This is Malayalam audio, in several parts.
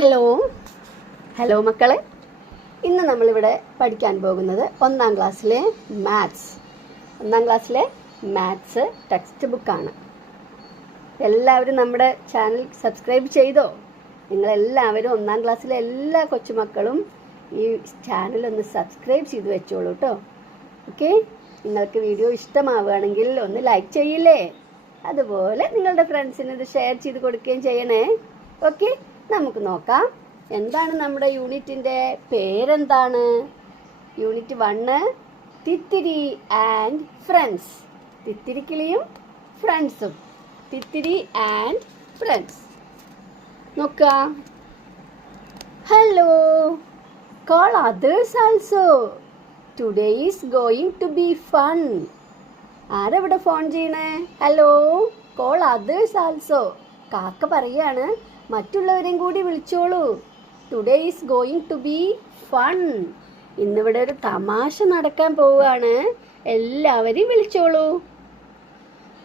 ഹലോ ഹലോ മക്കളെ, ഇന്ന് നമ്മളിവിടെ പഠിക്കാൻ പോകുന്നത് ഒന്നാം ക്ലാസ്സിലെ മാത്സ് ടെക്സ്റ്റ് ബുക്കാണ്. എല്ലാവരും നമ്മുടെ ചാനൽ സബ്സ്ക്രൈബ് ചെയ്തോ? നിങ്ങളെല്ലാവരും ഒന്നാം ക്ലാസ്സിലെ എല്ലാ കൊച്ചുമക്കളും ഈ ചാനലൊന്ന് സബ്സ്ക്രൈബ് ചെയ്ത് വെച്ചോളൂ കേട്ടോ. ഓക്കെ, നിങ്ങൾക്ക് വീഡിയോ ഇഷ്ടമാവുകയാണെങ്കിൽ ഒന്ന് ലൈക്ക് ചെയ്യില്ലേ? അതുപോലെ നിങ്ങളുടെ ഫ്രണ്ട്സിന് ഇത് ഷെയർ ചെയ്ത് കൊടുക്കുകയും ചെയ്യണേ. ഓക്കെ, നമുക്ക് നോക്കാം എന്താണ് നമ്മുടെ യൂണിറ്റിൻ്റെ പേരെന്താണ്. Unit 1 Thithiri and friends. തിത്തിരിക്കിളിയും ഫ്രണ്ട്സും. Thithiri and friends. നോക്കാം. Hello, call others also. Today is going to be fun. ആരെവിടെ ഫോൺ ചെയ്യണേ? Hello, call others also. കാക്ക പറയാണ് മറ്റുള്ളവരെയും കൂടി വിളിച്ചോളൂ. Today is going to be fun. ഇന്നിവിടെ ഒരു തമാശ നടക്കാൻ പോവുകയാണ്. എല്ലാവരെയും വിളിച്ചോളൂ.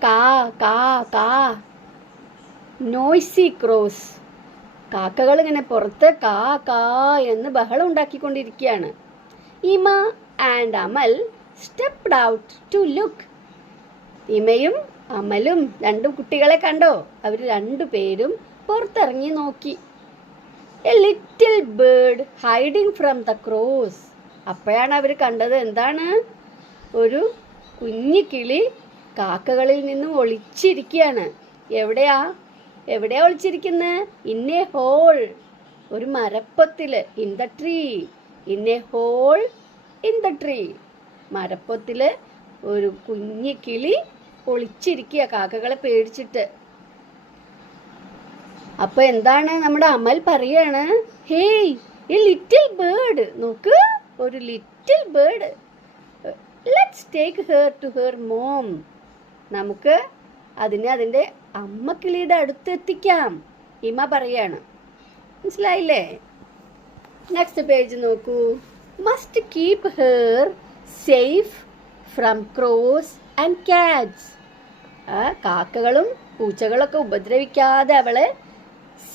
കാ കാ കാ നോയ്സി ക്രോസ്. കാക്കകൾ ഇങ്ങനെ പുറത്ത് കാ കാ എന്ന് ബഹളം ഉണ്ടാക്കിക്കൊണ്ടിരിക്കുകയാണ്. Ima and Amal stepped out to look. ഇമയും അമലും രണ്ടു കുട്ടികളെ കണ്ടോ? അവർ രണ്ടുപേരും പുറത്തിറങ്ങി നോക്കി. A little bird hiding from the crows. അപ്പോഴാണ് അവർ കണ്ടത് എന്താണ്? ഒരു കുഞ്ഞു കിളി കാക്കകളിൽ നിന്നും ഒളിച്ചിരിക്കുകയാണ്. എവിടെയാ ഒളിച്ചിരിക്കുന്നത്? In a hole. ഒരു മരപ്പൊത്തില്. In the tree. In a hole in the tree. മരപ്പൊത്തില് ഒരു കുഞ്ഞു കിളി ഒളിച്ചിരിക്കുക കാക്കകളെ പേടിച്ചിട്ട്. അപ്പൊ എന്താണ് നമ്മുടെ അമൽ പറയാണ്, ഹേയ് എ ലിറ്റിൽ ബേർഡ്. നോക്ക്, ഒരു little bird. Let's take her to her mom. നമുക്ക് അതിനെ അതിൻ്റെ അമ്മ കിളിയുടെ അടുത്ത് എത്തിക്കാം. ഇമ പറയാണ്. മനസ്സിലായില്ലേ? നെക്സ്റ്റ് പേജ് നോക്കൂ. Must keep her safe from crows and cats. കാക്കകളും പൂച്ചകളൊക്കെ ഉപദ്രവിക്കാതെ അവളെ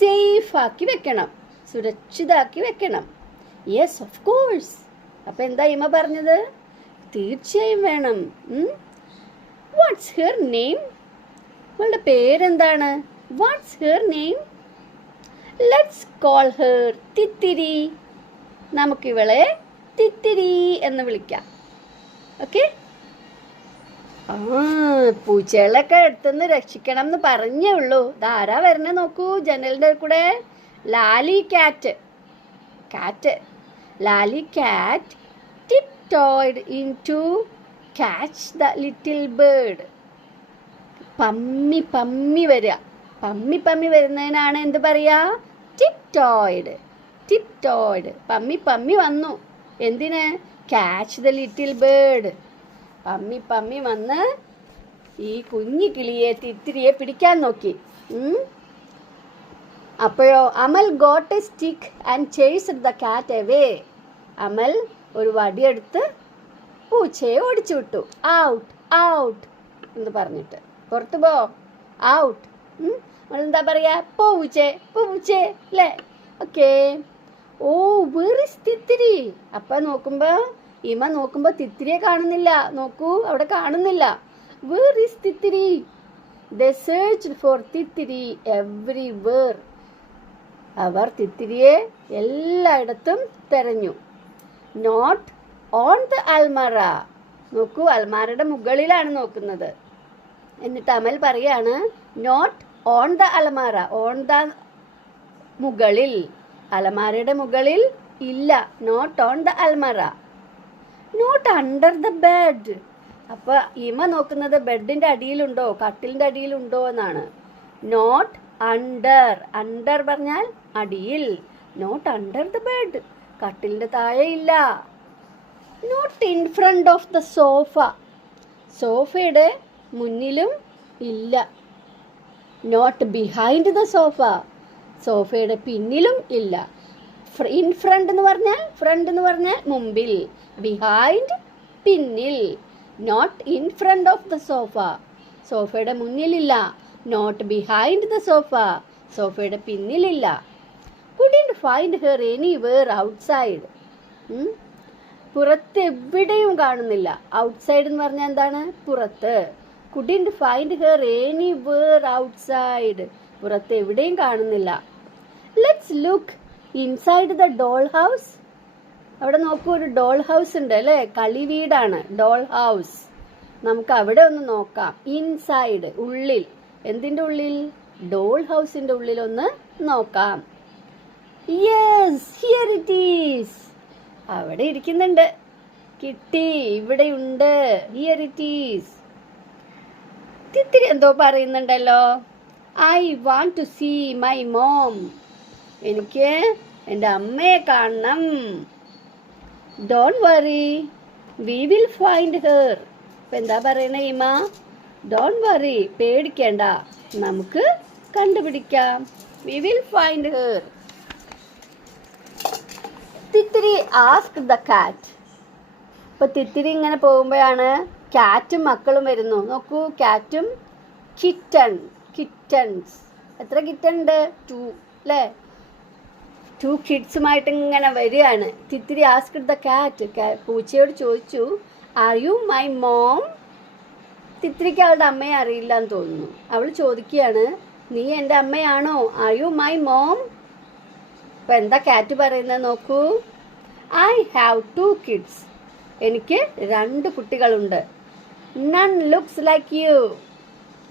സേഫ് ആക്കി വെക്കണം, സുരക്ഷിതാക്കി വെക്കണം. Yes of course. അപ്പൊ എന്താ ഇമ പറഞ്ഞത്? തീർച്ചയായും വേണം. What's her name? അവളുടെ പേരെന്താണ്? What's her name? Let's call her Thithiri. നമുക്കിവളെ തിത്തിരി എന്ന് വിളിക്കാം. ഓക്കെ. പൂച്ചകളൊക്കെ അടുത്തുനിന്ന് രക്ഷിക്കണം എന്ന് പറഞ്ഞേ ഉള്ളൂ. ഇതാരാ വരണേ നോക്കൂ ജനലിൻ്റെ കൂടെ. Lali cat. Lali cat tiptoed in to catch the little bird. പമ്മി വരിക. പമ്മി വരുന്നതിനാണ് എന്ത് പറയാ? Tiptoed. പമ്മി വന്നു. എന്തിന്? Catch the little bird. പമ്മി വന്ന് ഈ കുഞ്ഞു കിളിയെ തിത്തിരിയെ പിടിക്കാൻ നോക്കി. അപ്പോഴോ Amal got a stick and chased the cat away. Amal ഒരു വടിയെടുത്ത് പൂച്ചയെ ഓടിച്ചു വിട്ടു. ഔട്ട് എന്ന് പറഞ്ഞിട്ട്. പുറത്തു പോ, ഔട്ട്. എന്താ പറയാ? പൂച്ചേ അല്ലേ? Okay. Oh, where is Thithiri? അപ്പൊ ഇമ നോക്കുമ്പോ തിത്തിരിയെ കാണുന്നില്ല. നോക്കൂ, അവിടെ കാണുന്നില്ല. Where is Thithiri? They searched for Thithiri everywhere. അവർ തിത്തിരിയെ എല്ലായിടത്തും തെരഞ്ഞു. Not on the almirah. നോക്കൂ, അൽമാരയുടെ മുകളിലാണ് നോക്കുന്നത്. എന്നിട്ട് അമൽ പറയാണ് not on the almirah. On the മുകളിൽ. അലമാരയുടെ മുകളിൽ ഇല്ല. Not on the almirah. Not under the bed. അപ്പൊ ഇമ നോക്കുന്നത് ബെഡിന്റെ അടിയിലുണ്ടോ, കട്ടിലിന്റെ അടിയിലുണ്ടോ എന്നാണ്. നോട്ട് അണ്ടർ പറഞ്ഞാൽ അടിയിൽ. Not under the bed. കട്ടിലിന്റെ താഴെ ഇല്ല. Not in front of the sofa. സോഫയുടെ മുന്നിലും ഇല്ല. Not behind the sofa. സോഫയുടെ പിന്നിലും ഇല്ല. ഇൻ ഫ്രണ്ട് എന്ന് പറഞ്ഞാൽ മുമ്പിൽ. ബിഹൈൻഡ് പിന്നിൽ. Not in front of the sofa. സോഫയുടെ മുന്നിലില്ല. Not behind the sofa. സോഫയുടെ പിന്നിലില്ല. couldn't find her anywhere outside. പുറത്ത് എവിടെയും കാണുന്നില്ല. ഔട്ട്സൈഡ് എന്ന് പറഞ്ഞാൽ എന്താണ്? പുറത്ത്. couldn't find her anywhere outside. പുറത്ത് എവിടെയും കാണുന്നില്ല. let's look inside the doll house. അവിടെ നോക്കൂ, ഒരു ഡോൾ ഹൗസ് ഉണ്ട് അല്ലേ? കളി വീടാണ് ഡോൾ ഹൗസ്. നമുക്ക് അവിടെ ഒന്ന് നോക്കാം. ഇൻസൈഡ്, ഉള്ളിൽ. എന്തിൻ്റെ ഉള്ളിൽ? ഡോൾ ഹൗസിൻ്റെ ഉള്ളിൽ ഒന്ന് നോക്കാം. Yes, here it is. അവിടെ ഇരിക്കുന്നുണ്ട്. കിട്ടി, ഇവിടെയുണ്ട്. Here it is. തിത്തിരി എന്തോ പറയുന്നുണ്ടല്ലോ. I want to see my mom. എനിക്ക് എൻ്റെ അമ്മയെ കാണണം. Don't worry, we will find her. ഇപ്പം എന്താ പറയണേ ഇമ? ഡോണ്ട് വറി, പേടിക്കേണ്ട, നമുക്ക് കണ്ടുപിടിക്കാം. We will find her. Thithiri ask the cat. ഇപ്പം തിത്തിരി ഇങ്ങനെ പോകുമ്പോഴാണ് കാറ്റും മക്കളും വരുന്നു. നോക്കൂ, കാറ്റും കിറ്റൺസ്. എത്ര കിറ്റൺ ഉണ്ട്? 2 അല്ലേ? 2 കിഡ്സുമായിട്ട് ഇങ്ങനെ വരികയാണ്. തിത്തിരി ആസ്ക്ഡ് ദ കാറ്റ്. പൂച്ചയോട് ചോദിച്ചു, ആർ യു മൈ മോം? തിത്തിരിക്ക് അവളുടെ അമ്മയെ അറിയില്ല എന്ന് തോന്നുന്നു. അവൾ ചോദിക്കുകയാണ്, നീ എൻ്റെ അമ്മയാണോ? R you my mom? അപ്പം എന്താ കാറ്റ് പറയുന്നത് നോക്കൂ. I have 2 kids. എനിക്ക് 2 കുട്ടികളുണ്ട്. None looks like you.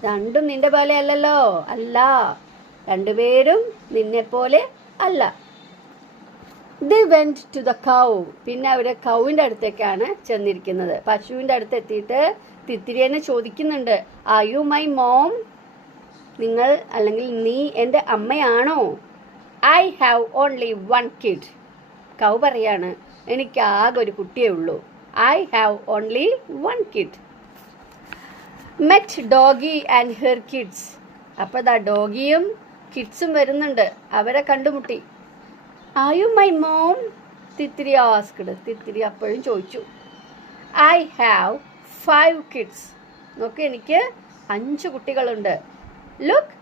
രണ്ടും നിന്റെ പോലെ അല്ലല്ലോ. അല്ല, രണ്ടുപേരും നിന്നെ പോലെ അല്ല. They went to the cow. പിന്നെ അവർ കൗവിൻ്റെ അടുത്തേക്കാണ് ചെന്നിരിക്കുന്നത്. പശുവിൻ്റെ അടുത്ത് എത്തിയിട്ട് തിത്തിരിയെ ചോദിക്കുന്നുണ്ട്, ആർ യു മൈ മോം? നിങ്ങൾ അല്ലെങ്കിൽ നീ എൻ്റെ അമ്മയാണോ? I have only 1 kid. Cow പറയാണ്, എനിക്ക് ആകെ ഒരു കുട്ടിയേ ഉള്ളൂ. I have only 1 kid. Met doggy and her kids. അപ്പോൾ ദാ ഡോഗിയും കിഡ്സും വരുന്നുണ്ട്. അവരെ കണ്ടുമുട്ടി. Are you my mom? Thithiri asked. Thithiri അപ്പോഴും ചോദിച്ചു. I have 5 kids. നോക്ക്, എനിക്ക് 5 കുട്ടികളുണ്ട്. Look,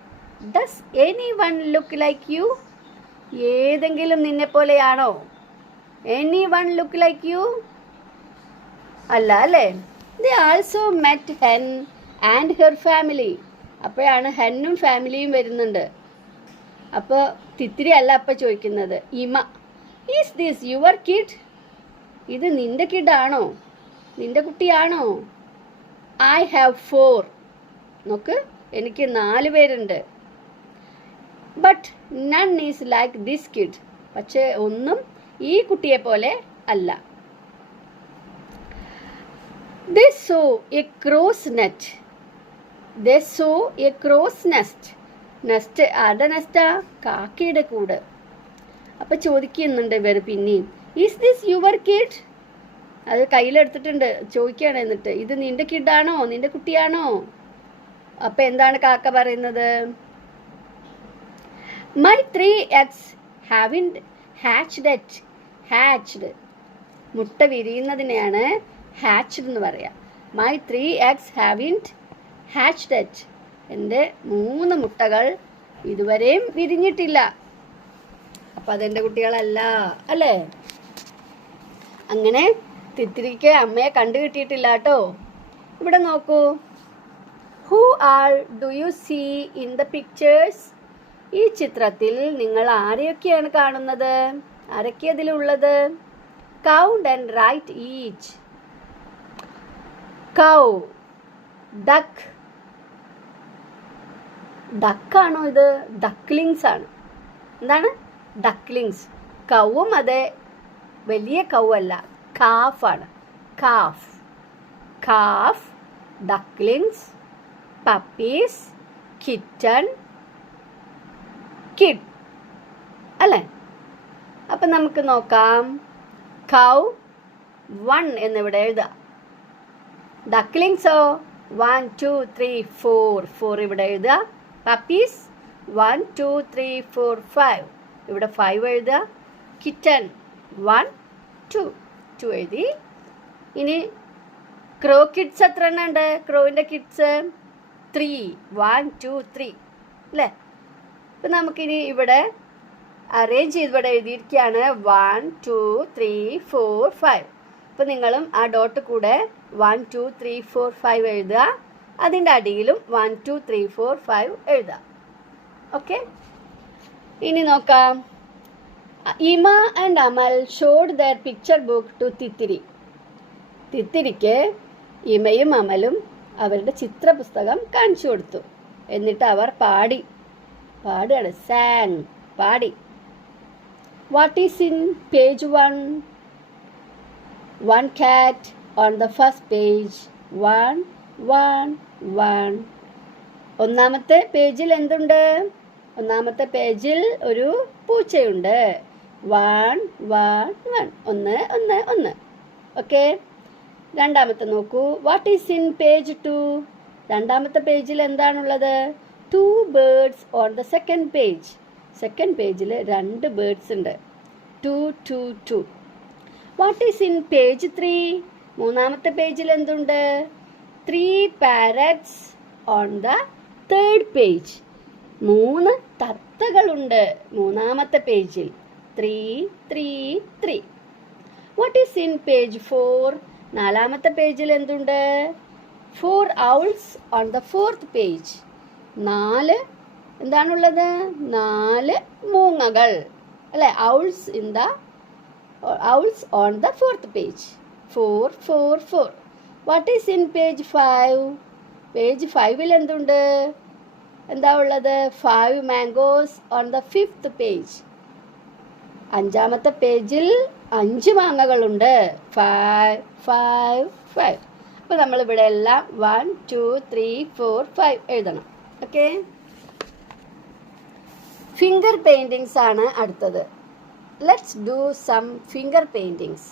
does any one look like you? ഏതെങ്കിലും നിന്നെ പോലെയാണോ? Any one look like you? അല്ല അല്ലേ? They also met hen and her family. അപ്പോഴാണ് ഹെന്നും ഫാമിലിയും വരുന്നുണ്ട്. അപ്പോൾ തിത്തിരി അല്ല അപ്പം ചോദിക്കുന്നത്, Ima. Is this your kid? ഇത് നിന്റെ കിഡാണോ? നിന്റെ കുട്ടിയാണോ? I have 4. നോക്ക്, എനിക്ക് 4 പേരുണ്ട്. But none is like this kid. പക്ഷേ ഒന്നും ഈ കുട്ടിയെ പോലെ അല്ല. They saw a crow's nest. They saw a crow's nest. Nest ആരുടെ നെസ്റ്റാ? കാക്കയുടെ കൂട്. അപ്പം ചോദിക്കുന്നുണ്ട് ഇവർ പിന്നെയും, ഈസ് ദിസ് യുവർ കിഡ്? അത് കയ്യിലെടുത്തിട്ടുണ്ട്. ചോദിക്കുകയാണ് എന്നിട്ട്, ഇത് നിന്റെ കിഡാണോ? നിന്റെ കുട്ടിയാണോ? അപ്പം എന്താണ് കാക്ക പറയുന്നത്? My 3 eggs haven't hatched yet. Hatched, മുട്ട വിരിയുന്നതിനെയാണ് ഹാച്ച്ഡ് എന്ന് പറയാം. My 3 eggs haven't hatched yet. എൻ്റെ 3 മുട്ടകൾ ഇതുവരെയും വിരിഞ്ഞിട്ടില്ല. അപ്പം അതെൻ്റെ കുട്ടികളല്ല അല്ലേ? അങ്ങനെ തിത്തിരിക്ക് അമ്മയെ കണ്ടു കിട്ടിയിട്ടില്ല കേട്ടോ. ഇവിടെ നോക്കൂ. Who are do you see in the pictures? ഈ ചിത്രത്തിൽ നിങ്ങൾ ആരെയൊക്കെയാണ് കാണുന്നത്? ആരൊക്കെ അതിലുള്ളത്? Count and write each. Cow, duck. ഡക്കാണോ ഇത്? ഡക്ലിങ്സ് ആണ്. എന്താണ്? ഡക്ലിങ്സ്. കൗവും അതെ, വലിയ കൗവല്ല, കാഫാണ്. Calf, calf, ducklings, puppies, kitten, kid അല്ലേ? അപ്പം നമുക്ക് നോക്കാം. കൗ 1 എന്നിവിടെ എഴുതാം. ഡക്ലിങ്സോ 1 2 3 4 ഇവിടെ എഴുതുക. പപ്പീസ് 1 2 3 4 5 ഇവിടെ 5 എഴുതുക. കിറ്റൺ 1 2 എഴുതി. ഇനി ക്രോ കിഡ്സ് എത്ര എണ്ണം ഉണ്ട്? ക്രോവിൻ്റെ കിഡ്സ് 3 1 2 3 അല്ലേ? അപ്പം നമുക്കിനി ഇവിടെ അറേഞ്ച് ചെയ്ത് ഇവിടെ എഴുതിയിരിക്കുകയാണ് 1 2 3 4 5. അപ്പോൾ നിങ്ങളും ആ ഡോട്ട് കൂടെ 1 2 3 4 5 എഴുതുക. അതിൻ്റെ അടിയിലും 1 2 3 4 5 എഴുതുക. ഓക്കെ, ഇനി നോക്കാം. Ima and Amal showed their picture book to Thithiri. തിത്തിരിക്ക് ഇമയും അമലും അവരുടെ ചിത്രപുസ്തകം കാണിച്ചു കൊടുത്തു. എന്നിട്ട് അവർ പാടുകയാണ്, സാങ്, പാടി. What is in page 1? One cat on the first page. 1 1 1. ഒന്നാമത്തെ പേജിൽ എന്തുണ്ട്? ഒന്നാമത്തെ പേജിൽ ഒരു പൂച്ചയുണ്ട്. 1 1 1. 1 1 1. ഓക്കെ, രണ്ടാമത്തെ നോക്കൂ. What is in page 2? രണ്ടാമത്തെ പേജിൽ എന്താണുള്ളത്? 2 birds on the second page. Second പേജിൽ 2 ബേർഡ്സ് ഉണ്ട്. 2 2 2. What is in page 3? മൂന്നാമത്തെ പേജിൽ എന്തുണ്ട്? 3 parrots on the third page. 3 തത്തകളുണ്ട് മൂന്നാമത്തെ പേജിൽ. 3 3 3. What is in page 4? നാലാമത്തെ പേജിൽ എന്തുണ്ട്? 4 owls on the fourth page. 4 എന്താണുള്ളത്? 4 മൂങ്ങകൾ അല്ലെ? owls on the fourth page. 4 4 4. What is in page 5? Page 5ൽ എന്തുണ്ട്? എന്താ ഉള്ളത്? 5 mangoes on the 5th page. അഞ്ചാമത്തെ പേജിൽ 5 മാങ്ങകളുണ്ട്. 5 5 5. അപ്പോൾ നമ്മൾ ഇവിടെ എല്ലാം 1 2 3 4 5 എഴുതണം. ഓക്കെ, ഫിംഗർ പെയിൻറ്റിങ്സ് ആണ് അടുത്തത്. Let's do some finger paintings.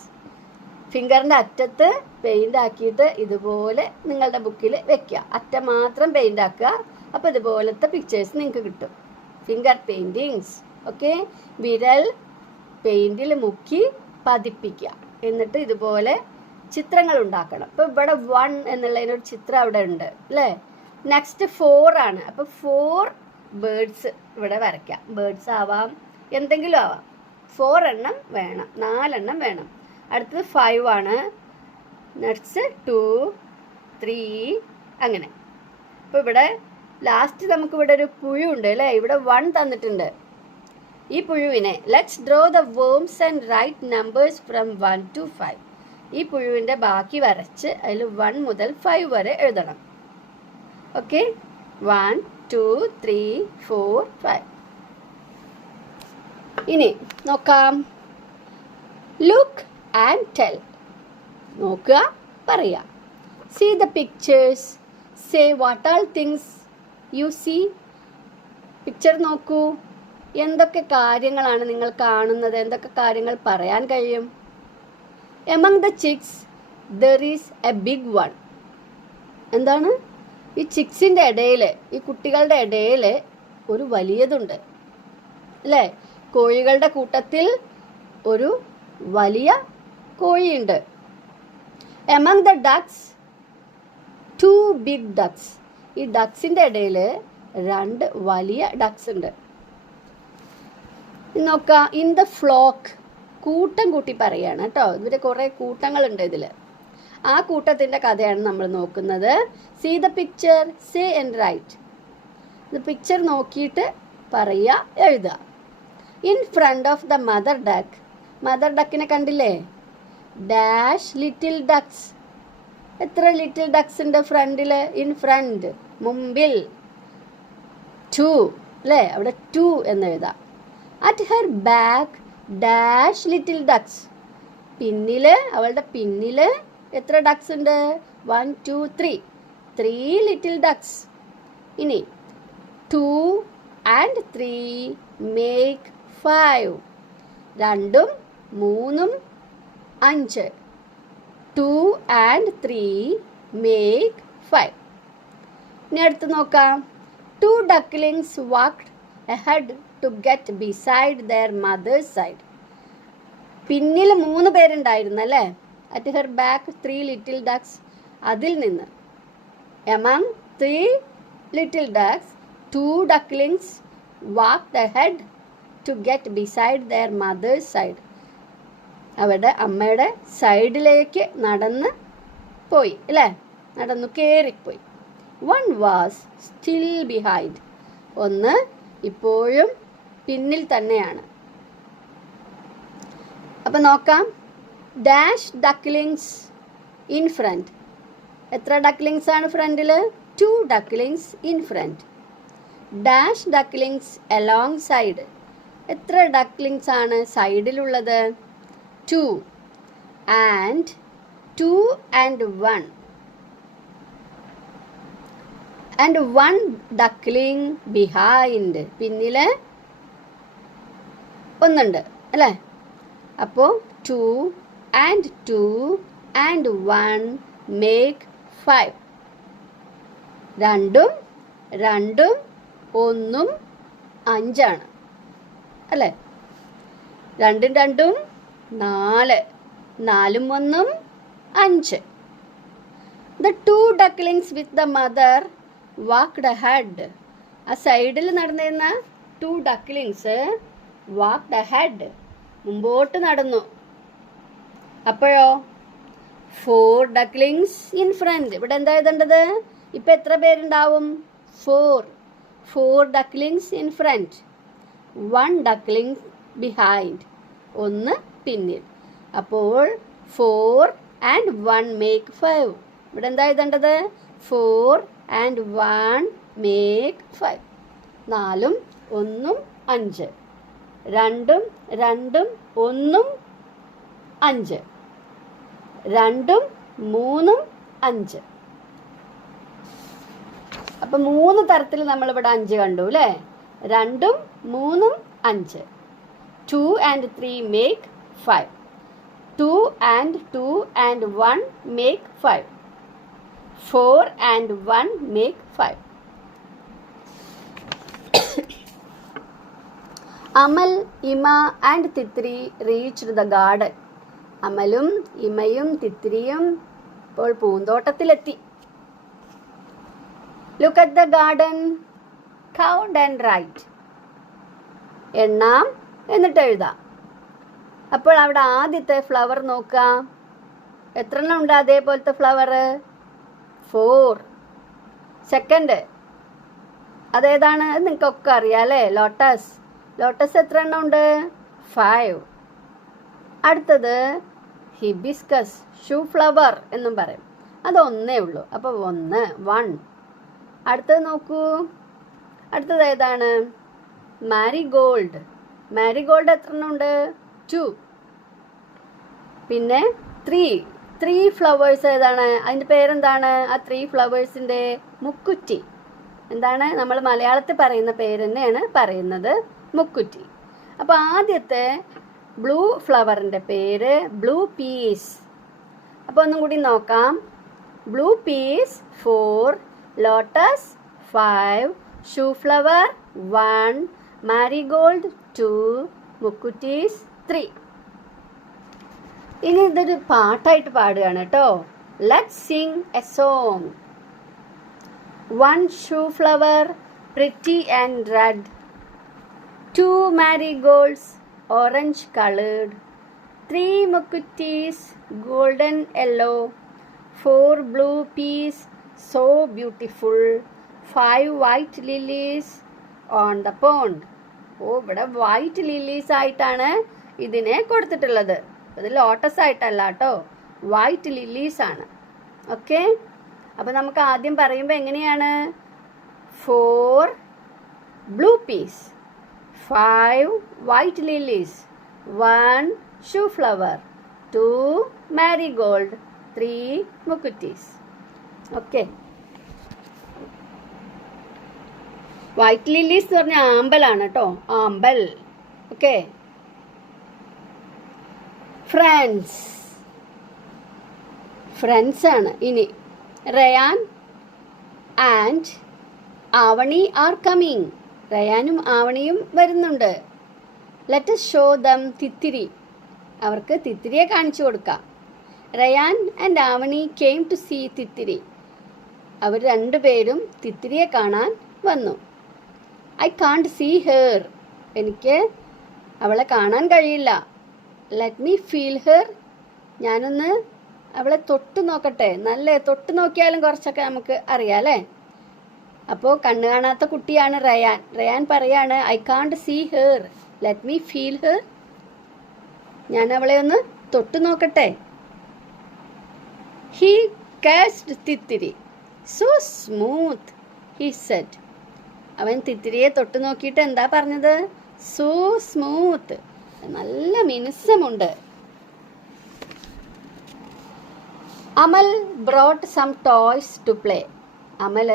ഫിംഗറിൻ്റെ അറ്റത്ത് പെയിൻ്റ് ആക്കിയിട്ട് ഇതുപോലെ നിങ്ങളുടെ ബുക്കിൽ വെക്കുക. അറ്റം മാത്രം പെയിൻ്റ് ആക്കുക. അപ്പോൾ ഇതുപോലത്തെ പിക്ചേഴ്സ് നിങ്ങൾക്ക് കിട്ടും. Finger paintings. ഓക്കെ, വിരൽ പെയിൻറ്റിൽ മുക്കി പതിപ്പിക്കുക. എന്നിട്ട് ഇതുപോലെ ചിത്രങ്ങൾ ഉണ്ടാക്കണം. ഇപ്പോൾ ഇവിടെ 1 എന്നുള്ളതിനൊരു ചിത്രം അവിടെ ഉണ്ട് അല്ലേ? നെക്സ്റ്റ് 4 ആണ്. അപ്പോൾ 4 ബേർഡ്സ് ഇവിടെ വരയ്ക്കാം. ബേർഡ്സ് ആവാം, എന്തെങ്കിലും ആവാം. 4 എണ്ണം വേണം, 4 എണ്ണം വേണം. അടുത്തത് 5 ആണ്. നെക്സ്റ്റ് 2 3 അങ്ങനെ. അപ്പോൾ ഇവിടെ ലാസ്റ്റ് നമുക്കിവിടെ ഒരു പുഴുണ്ട് അല്ലേ? ഇവിടെ 1 തന്നിട്ടുണ്ട്. ഈ പുഴുവിനെ let's draw the worms and write numbers from 1 to 5. ഈ പുഴുവിൻ്റെ ബാക്കി വരച്ച് അതിൽ 1 മുതൽ 5 വരെ എഴുതണം. ഓക്കെ, 1 2 3 4 5. ഇനി നോക്കാം. Look and tell. നോക്കുക, പറയാം. See the pictures. Say what all things you see. Picture നോക്കൂ. എന്തൊക്കെ കാര്യങ്ങളാണ് നിങ്ങൾ കാണുന്നത്? എന്തൊക്കെ കാര്യങ്ങൾ പറയാൻ കഴിയും? Among the chicks there is a big one. എന്താണ്? ഈ ചിക്സിൻ്റെ ഇടയിൽ, ഈ കുട്ടികളുടെ ഇടയിൽ ഒരു വലിയതുണ്ട് അല്ലേ? കോഴികളുടെ കൂട്ടത്തിൽ ഒരു വലിയ കോഴിയുണ്ട്. Among the ducks 2 big ducks. ഈ ഡക്സിൻ്റെ ഇടയിൽ 2 വലിയ ഡക്സ് ഉണ്ട്. നോക്കുക. ഇൻ ദ ഫ്ലോക്ക്, കൂട്ടം കൂട്ടി പറയാണ് കേട്ടോ. ഇവര് കുറേ കൂട്ടങ്ങളുണ്ട് ഇതിൽ. ആ കൂട്ടത്തിൻ്റെ കഥയാണ് നമ്മൾ നോക്കുന്നത്. See the picture, say and write. ഇത് പിക്ചർ നോക്കിയിട്ട് പറയുക, എഴുതുക. In front of the mother duck. Mother ഡക്കിനെ കണ്ടില്ലേ? Dash little ducks. എത്ര ലിറ്റിൽ ഡക്സ് ഉണ്ട് ഫ്രണ്ടിൽ? ഇൻ ഫ്രണ്ട്, മുമ്പിൽ. 2 അല്ലേ? അവിടെ 2 എന്ന് എഴുതാം. At her back dash little ducts. പിന്നിൽ, അവളുടെ പിന്നിൽ എത്ര ഡക്സ് ഉണ്ട്? 1 2 3 ലിറ്റിൽ ഡക്സ്. ഇനി 2 and 3 make 5. 2 3 5. 2 and 3 make 5. ഇനി അടുത്ത് നോക്കാം. 2 ducklings walked ahead to get beside their mother's side. പിന്നിൽ 3 പേരുണ്ടായിരുന്നു അല്ലേ? At her back 3 little ducts. അതിൽ നിന്ന് among 3 little ducks 2 ducklings walked ahead to get beside their mother's side. അവരുടെ അമ്മയുടെ സൈഡിലേക്ക് നടന്ന് പോയി അല്ലേ, നടന്നു കയറിപ്പോയി. One was still behind. ഒന്ന് ഇപ്പോഴും പിന്നിൽ തന്നെയാണ്. അപ്പം നോക്കാം. Dash ducklings in front. എത്ര ഡക്ലിങ്സ് ആണ് ഫ്രണ്ടിൽ? 2 ducklings in front. Dash ducklings alongside. എത്ര ഡക്ലിങ്സ് ആണ് സൈഡിലുള്ളത്? 2 and 2 and 1 and 1 duckling behind. പിന്നിൽ ഒന്നുണ്ട് അല്ലേ. അപ്പോൾ 2 and 2 and 1 make 5. രണ്ടും 1 5 അല്ലേ. 2 2 4, 4 1 5. The 2 ducklings with the mother walked ahead. ആ സൈഡിൽ നടന്നിരുന്ന 2 ducklings walked ahead, മുമ്പോട്ട് നടന്നു. അപ്പോഴോ 4 ducklings in front. ഇവിടെ എന്താ എഴുതേണ്ടത്? ഇപ്പം എത്ര പേരുണ്ടാവും? 4 ducklings in front, 1 duckling behind, ഒന്ന് പിന്നിൽ. അപ്പോൾ 4 and 1 make 5. ഇവിടെ എന്താ എഴുതേണ്ടത്? 4 and 1 make 5. 4 1 5, 2 2 1 5, 2 3 5. അപ്പം 3 തരത്തിൽ നമ്മളിവിടെ 5 കണ്ടു അല്ലേ. 2 3 5. 2 and 3 make 5. 2 and 2 and 1 make 5. 4 and 1 make 5. Amal, Ima and Titri reached the garden. അമലും ഇമയും തിത്രിയും ഇപ്പോൾ പൂന്തോട്ടത്തിലെത്തി. Look at the garden, count and write. എണ്ണാം എന്നിട്ട് എഴുതാം. അപ്പോൾ അവിടെ ആദ്യത്തെ ഫ്ലവർ നോക്കാം. എത്ര എണ്ണം ഉണ്ട് അതേപോലത്തെ ഫ്ലവർ? 4. സെക്കൻഡ് അതേതാണ്? അത് നിങ്ങൾക്കൊക്കെ അറിയാം അല്ലേ, ലോട്ടസ്. ലോട്ടസ് എത്ര എണ്ണം ഉണ്ട്? 5. അടുത്തത് ഹിബിസ്കസ്, ഷൂ ഫ്ലവർ എന്നും പറയും. അത് ഒന്നേ ഉള്ളൂ. അപ്പോൾ 1. അടുത്തത് നോക്കൂ, അടുത്തത് ഏതാണ്? മാരിഗോൾഡ്. മാരിഗോൾഡ് എത്ര എണ്ണം ഉണ്ട്? 2. പിന്നെ 3 ഫ്ലവേഴ്സ് ഏതാണ്? അതിൻ്റെ പേരെന്താണ്? ആ 3 ഫ്ലവേഴ്സിൻ്റെ മുക്കുറ്റി. എന്താണ്? നമ്മൾ മലയാളത്തിൽ പറയുന്ന പേര് തന്നെയാണ് പറയുന്നത്, മുക്കുറ്റി. അപ്പോൾ ആദ്യത്തെ ബ്ലൂ ഫ്ലവറിൻ്റെ പേര് ബ്ലൂ പീസ്. അപ്പോൾ ഒന്നും കൂടി നോക്കാം. Blue peas 4, lotus 5, shoe flower 1, marigold 2, മുക്കുറ്റീസ് 3. ഇനി ഇതൊരു പാട്ടായിട്ട് പാടുകയാണ് കേട്ടോ. Let's sing a song. 1 shoe flower, pretty and red. 2 marigolds, orange colored. 3 mukuttis, golden yellow. 4 blue peas, so beautiful. 5 white lilies on the pond. ഇവിടെ വൈറ്റ് ലില്ലീസ് ആയിട്ടാണ് ഇതിനെ കൊടുത്തിട്ടുള്ളത്. ഇത് ലോട്ടസ് ആയിട്ടല്ല കേട്ടോ, വൈറ്റ് ലില്ലീസ് ആണ്. ഓക്കെ, അപ്പോൾ നമുക്ക് ആദ്യം പറയുമ്പോൾ എങ്ങനെയാണ്? 4 blue piece, 5 white lilies, 1 shoe flower, 2 marigold, 3 mukuttis. Okay, white lilies എന്ന് പറഞ്ഞാൽ ആമ്പലാണ് കേട്ടോ, ആമ്പൽ. ഓക്കെ, ഫ്രണ്ട്സ് ആണ്. ഇനി Rayan and Avani are coming. റയാനും ആവണിയും വരുന്നുണ്ട്. Let us show them Thithiri. അവർക്ക് തിത്തിരിയെ കാണിച്ചു കൊടുക്കാം. Rayan and Avani came to see Thithiri. അവർ രണ്ടുപേരും തിത്തിരിയെ കാണാൻ വന്നു. I can't see her. എനിക്ക് അവളെ കാണാൻ കഴിയില്ല. Let me feel her. ഞാനൊന്ന് അവളെ തൊട്ട് നോക്കട്ടെ. നല്ല തൊട്ട് നോക്കിയാലും കുറച്ചൊക്കെ നമുക്ക് അറിയാം അല്ലേ? അപ്പോൾ കണ്ണ് കാണാത്ത കുട്ടിയാണ് റയാൻ. റയാൻ പറയാണ് I can't see her, let me feel her. ഞാൻ അവളെ ഒന്ന് തൊട്ട് നോക്കട്ടെ. He catched Thithiri. So smooth, he said. അവൻ തിത്തിരിയെ തൊട്ട് നോക്കിയിട്ട് എന്താ പറഞ്ഞത്? സോ സ്മൂത്ത്, നല്ല മിനുസമുണ്ട്. Amal brought some toys to play. Amal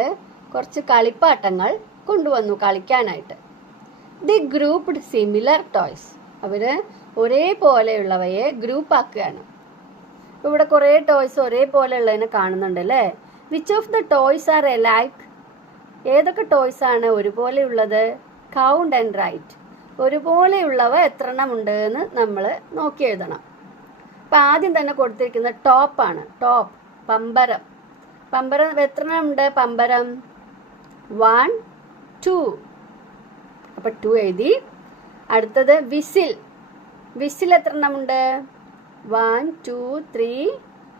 കുറച്ച് കളിപ്പാട്ടങ്ങൾ കൊണ്ടുവന്നു കളിക്കാനായിട്ട്. The grouped similar toys. അവർ ഒരേപോലെയുള്ളവയെ ഗ്രൂപ്പ് ആക്കുകയാണ്. ഇവിടെ കുറേ ടോയ്സ് ഒരേപോലെയുള്ളതിനെ കാണുന്നുണ്ട് അല്ലേ? Which of the toys are alike? ഏതൊക്കെ ടോയ്സ് ആണ് ഒരുപോലെയുള്ളത്? Count and write. ഒരുപോലെയുള്ളവ എത്ര എണ്ണം ഉണ്ട് എന്ന് നമ്മൾ നോക്കി എഴുതണം. അപ്പം ആദ്യം തന്നെ കൊടുത്തിരിക്കുന്ന ടോപ്പാണ്. ടോപ്പ്, പമ്പരം. പമ്പരം എത്ര എണ്ണം ഉണ്ട്? പമ്പരം 1 2. അപ്പം 2 എഴുതി. അടുത്തത് വിസിൽ. വിസിൽ എത്ര എണ്ണം ഉണ്ട്? 1 2 3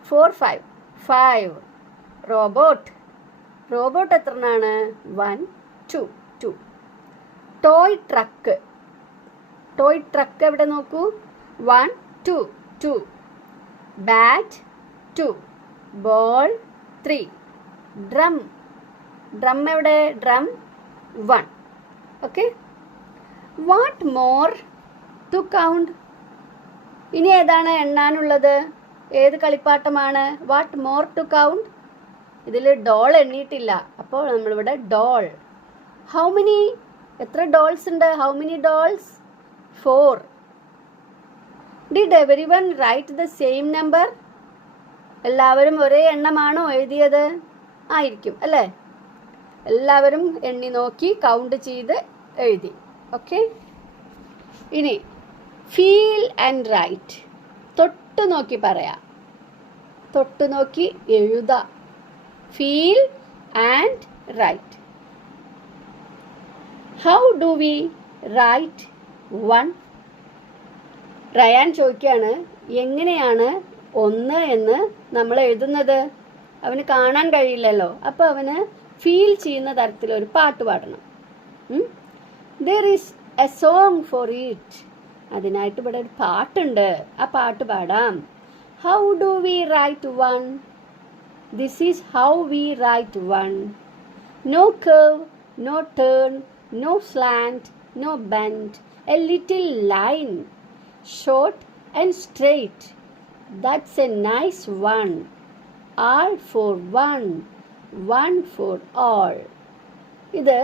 4 5. 5. റോബോട്ട്. റോബോട്ട് എത്ര എണ്ണമാണ്? 1 2 2. Toy truck. ടോയ് ട്രക്ക് എവിടെ നോക്കൂ? 1 2 2. ബാറ്റ് 2. ബോൾ 3. ഡ്രം. ഡ്രം എവിടെ? Drum 1. Okay. What more to count? ഇനി ഏതാണ് എണ്ണാനുള്ളത്? ഏത് കളിപ്പാട്ടമാണ്? What more to count? ഇതിൽ ഡോൾ എണ്ണിയിട്ടില്ല, അപ്പോൾ നമ്മളിവിടെ ഡോൾ. How many? എത്ര ഡോൾസ് ഉണ്ട്? How many dolls? 4. Did everyone write the same number? എല്ലാവരും ഒരേ എണ്ണമാണോ എഴുതിയത്? ആയിരിക്കും അല്ലേ? എല്ലാവരും എണ്ണി നോക്കി കൗണ്ട് ചെയ്ത് എഴുതി. ഓക്കെ. ഇനി ഫീൽ ആൻഡ് റൈറ്റ്. തൊട്ട് നോക്കി പറയാം, തൊട്ട് നോക്കി എഴുതാം. Feel and write. How do we write 1? Rayan ചോദിക്കുകയാണ് എങ്ങനെയാണ് 1 എന്ന് നമ്മൾ എഴുതുന്നത്? അവന് കാണാൻ കഴിയില്ലല്ലോ. അപ്പോൾ അവന് ഫീൽ ചെയ്യുന്ന തരത്തിലൊരു പാട്ട് പാടണം. There is a song for it. അതിനായിട്ട് ഇവിടെ ഒരു പാട്ടുണ്ട്, ആ പാട്ട് പാടാം. How do we write 1? This is how we write 1. No curve, no turn, no slant, no bend, a little line, short and straight. That's a nice one. All for one, one for all. ഇത്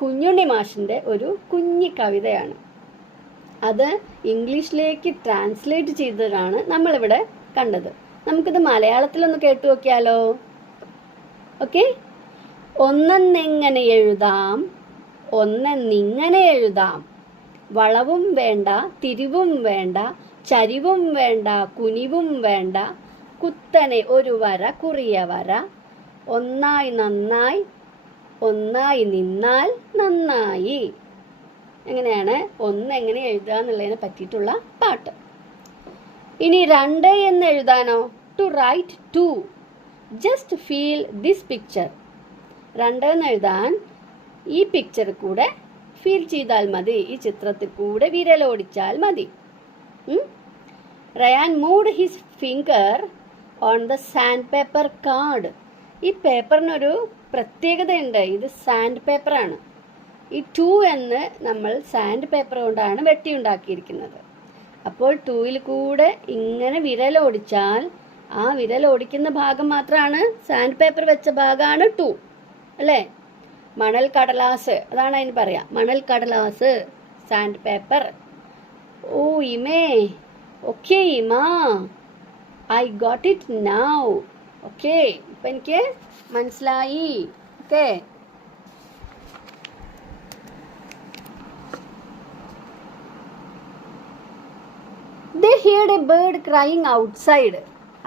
കുഞ്ഞുണ്ണി മാഷിൻ്റെ ഒരു കുഞ്ഞി കവിതയാണ്. അത് ഇംഗ്ലീഷിലേക്ക് ട്രാൻസ്ലേറ്റ് ചെയ്തതാണ് നമ്മളിവിടെ കണ്ടത്. നമുക്കിത് മലയാളത്തിലൊന്ന് കേട്ടു നോക്കിയാലോ? ഓക്കെ. ഒന്നെന്നെങ്ങനെ എഴുതാം, ഒന്നെന്നിങ്ങനെ എഴുതാം. വളവും വേണ്ട, തിരിവും വേണ്ട, ചരിവും വേണ്ട, കുനിവും വേണ്ട, കുത്തനെ ഒരു വര, കുറിയ വര. ഒന്നായി നന്നായി, ഒന്നായി നിന്നാൽ നന്നായി. എങ്ങനെയാണ് ഒന്നെങ്ങനെ എഴുതുക എന്നുള്ളതിനെ പറ്റിയിട്ടുള്ള പാട്ട്. ഇനി 2 എന്ന് എഴുതാനോ? To write 2. Just feel this picture. 2 എന്ന് എഴുതാൻ ഈ പിക്ചർ കൂടെ ഫീൽ ചെയ്താൽ മതി, ഈ ചിത്രത്തിൽ കൂടെ വിരലോടിച്ചാൽ മതി. Rayan moved his finger on the sandpaper card. ഈ പേപ്പറിനൊരു പ്രത്യേകതയുണ്ട്, ഇത് സാൻഡ് പേപ്പറാണ്. ഈ 2 എന്ന് നമ്മൾ സാൻഡ് പേപ്പർ കൊണ്ടാണ് വെട്ടിയുണ്ടാക്കിയിരിക്കുന്നത്. അപ്പോൾ 2ൽ കൂടെ ഇങ്ങനെ വിരലോടിച്ചാൽ ആ വിരലോടിക്കുന്ന ഭാഗം മാത്രമാണ് സാൻഡ് പേപ്പർ വെച്ച ഭാഗമാണ് 2 അല്ലേ? മണൽ കടലാസ്, അതാണ് അതിന് പറയാം, മണൽ കടലാസ്, സാൻഡ് പേപ്പർ. ഓ ഇമേ, okay Ima, I got it now. Okay, ഇപ്പം എനിക്ക് മനസ്സിലായി. Okay. They heard a bird crying outside.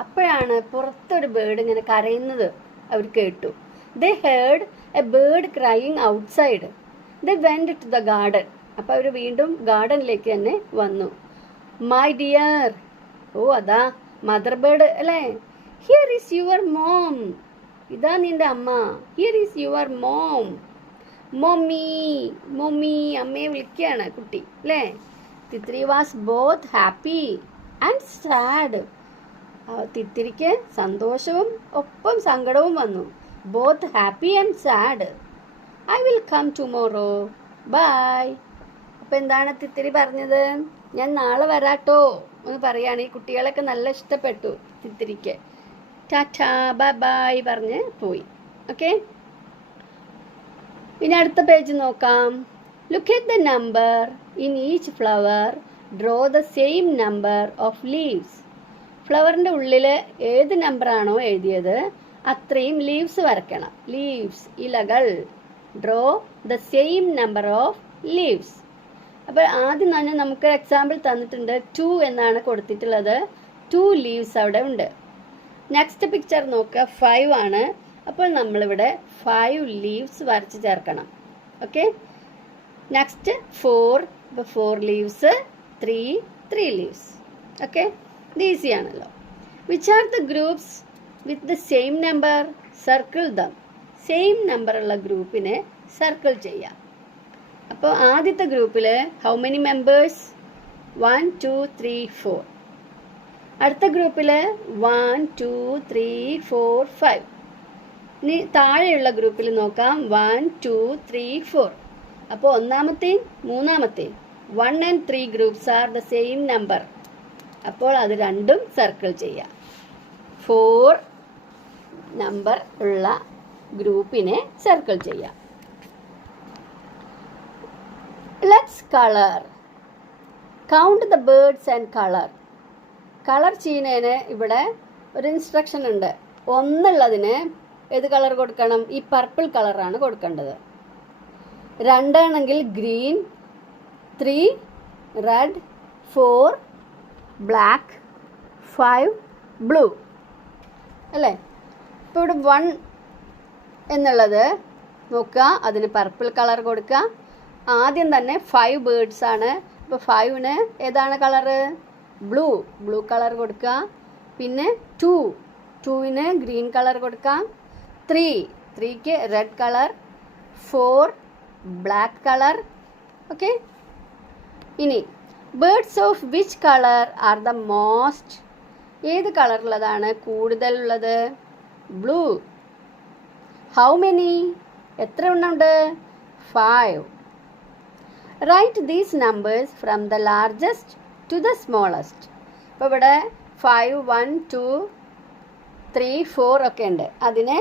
അപ്പോഴാണ് പുറത്തൊരു ബേർഡ് ഇങ്ങനെ കരയുന്നത് അവർ കേട്ടു. They heard a bird crying outside. They went to the garden. അപ്പോൾ അവർ വീണ്ടും ഗാർഡനിലേക്ക് തന്നെ വന്നു. മൈ ഡിയർ, ഓ അതാ മദർ ബേർഡ് അല്ലേ. ഹിയർ ഈസ് യുവർ മോം, ഇതാ നിന്റെ അമ്മ. Here is your mom. Mummy mummy, അമ്മയെ വിളിക്കുകയാണ് കുട്ടി അല്ലേ. Thithiri was both happy and sad. തിത്തിരിക്ക് സന്തോഷവും ഒപ്പം സങ്കടവും വന്നു. Both happy and sad. I will come tomorrow, bye. അപ്പം എന്താണ് തിത്തിരി പറഞ്ഞത്? ഞാൻ നാളെ വരാട്ടോ എന്ന് പറയാണ്. ഈ കുട്ടികളൊക്കെ നല്ല ഇഷ്ടപ്പെട്ടു തിത്തിരിക്ക്. ടാറ്റാ ബൈ ബൈ പറഞ്ഞ് പോയി. ഓക്കെ, ഇനി അടുത്ത പേജ് നോക്കാം. Look at the number in each flower, draw the same number of leaves. ഫ്ലവറിൻ്റെ ഉള്ളിൽ ഏത് നമ്പറാണോ എഴുതിയത് അത്രയും ലീവ്സ് വരയ്ക്കണം. ലീവ്സ്, ഇലകൾ. Draw the same number of leaves. അപ്പോൾ ആദ്യം തന്നെ നമുക്ക് എക്സാമ്പിൾ തന്നിട്ടുണ്ട്. 2 എന്നാണ് കൊടുത്തിട്ടുള്ളത്. 2 ലീവ്സ് അവിടെ ഉണ്ട്. നെക്സ്റ്റ് പിക്ചർ നോക്കുക, 5 ആണ്. അപ്പോൾ നമ്മളിവിടെ 5 ലീവ്സ് വരച്ച് ചേർക്കണം. Okay, next 4. ഇപ്പോൾ 4 ലീവ്സ്, 3 ലീവ്സ്. ഓക്കെ, ഇത് ഈസി ആണല്ലോ. Which are the groups with the same number? Circle dum. Same നമ്പറുള്ള ഗ്രൂപ്പിനെ സർക്കിൾ ചെയ്യാം. അപ്പോൾ ആദ്യത്തെ ഗ്രൂപ്പിൽ ഹൗ മെനി മെമ്പേഴ്സ്? 1 2 3 4. അടുത്ത ഗ്രൂപ്പിൽ 1 2 3 4 5. ഇനി താഴെയുള്ള ഗ്രൂപ്പിൽ നോക്കാം 1 2 3 4. അപ്പോൾ ഒന്നാമത്തെയും മൂന്നാമത്തെയും 1 and 3 groups are the same number. അപ്പോൾ അത് രണ്ടും സർക്കിൾ ചെയ്യാം. 4 നമ്പർ ഉള്ള ഗ്രൂപ്പിനെ സർക്കിൾ ചെയ്യാം. Let's colour. Count the birds and colour. Colour ചെയ്യുന്നതിന് ഇവിടെ ഒരു ഇൻസ്ട്രക്ഷൻ ഉണ്ട്. 1 ഉള്ളതിന് ഏത് കളർ കൊടുക്കണം? ഈ പർപ്പിൾ കളറാണ് കൊടുക്കേണ്ടത്. 2 ആണെങ്കിൽ ഗ്രീൻ, 3 റെഡ്, 4 ബ്ലാക്ക്, 5 ബ്ലൂ അല്ലേ. ഇപ്പോൾ ഇവിടെ 1 എന്നുള്ളത് നോക്കുക, അതിന് പർപ്പിൾ കളർ കൊടുക്കുക. ആദ്യം തന്നെ 5 ബേർഡ്സ് ആണ്. അപ്പോൾ 5ന് ഏതാണ് കളറ്? ബ്ലൂ കളർ കൊടുക്കുക. പിന്നെ 2ന് ഗ്രീൻ കളർ കൊടുക്കാം. 3ക്ക് red colour, 4 black colour. Okay, ഇനി birds of which colour are the most? ഏത് കളറുള്ളതാണ് കൂടുതലുള്ളത്? ബ്ലൂ. How many? എത്ര എണ്ണമുണ്ട്? 5. Write these numbers from the largest to the smallest. ഇപ്പോൾ ഇവിടെ 5 1 2 3 4 ഒക്കെ ഉണ്ട്. അതിനെ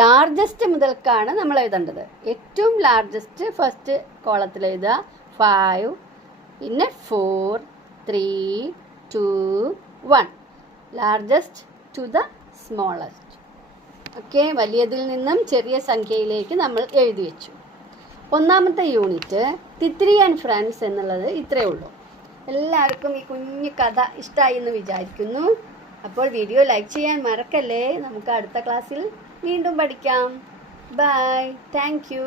ലാർജസ്റ്റ് മുതൽക്കാണ് നമ്മൾ എഴുതേണ്ടത്. ഏറ്റവും ലാർജസ്റ്റ് ഫസ്റ്റ് കോളത്തിൽ എഴുതുക 5, പിന്നെ 4 3 2 1. Largest to the smallest. Okay, വലിയതിൽ നിന്നും ചെറിയ സംഖ്യയിലേക്ക് നമ്മൾ എഴുതി വെച്ചു. ഒന്നാമത്തെ യൂണിറ്റ് തിത്രി ആൻഡ് ഫ്രണ്ട്സ് എന്നുള്ളത് ഇത്രയേ ഉള്ളൂ. എല്ലാവർക്കും ഈ കുഞ്ഞു കഥ ഇഷ്ടമായി എന്ന് വിചാരിക്കുന്നു. അപ്പോൾ വീഡിയോ ലൈക്ക് ചെയ്യാൻ മറക്കല്ലേ. നമുക്ക് അടുത്ത ക്ലാസ്സിൽ വീണ്ടും പഠിക്കാം. Bye, thank U.